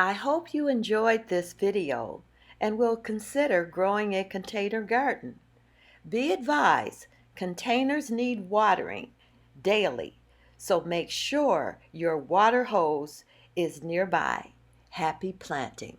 I hope you enjoyed this video and will consider growing a container garden. Be advised, containers need watering daily, so make sure your water hose is nearby. Happy planting!